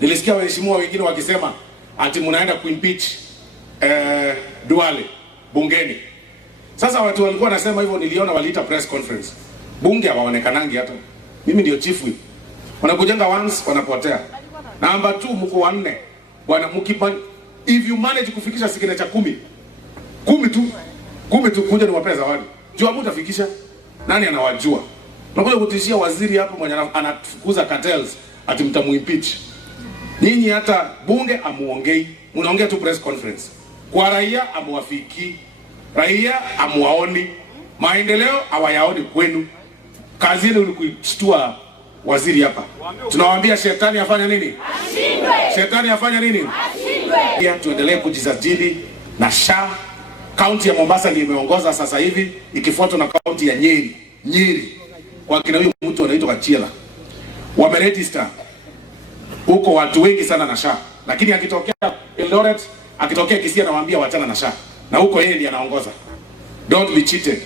Nilisikia waheshimiwa wengine wakisema ati mnaenda kuimpeach Duale bungeni. Sasa watu walikuwa wanasema hivyo, niliona waliita press conference. Bunge hawaonekanangi hata. Mimi ndio chief whip. Wanakujenga once wanapotea. Number 2 mko wanne. Bwana mkipa, if you manage kufikisha signature 10 tu kuja ni wapea zawadi. Jua mtafikisha. Nani anawajua? Unakuja kutishia waziri hapo mwenye anafukuza cartels ati mtamuimpeach. Ninyi hata bunge amuongei, mnaongea tu press conference. Kwa raia amuwafiki, raia amuwaoni, maendeleo hawayaoni kwenu. Kazi yenu ni kushtua waziri hapa. Tunawaambia shetani afanya nini? Ashindwe. Shetani afanya nini? Ashindwe. Pia tuendelee kujisajili na SHA. Kaunti ya Mombasa ndio imeongoza sasa hivi, ikifuatwa na kaunti ya Nyeri. Kwa kina huyu mtu anaitwa Kachiela. Wameregister huko watu wengi sana na SHA. Lakini akitokea Eldoret, akitokea Kisii anawaambia wachana na SHA. Na huko yeye ndiye anaongoza. Don't be cheated.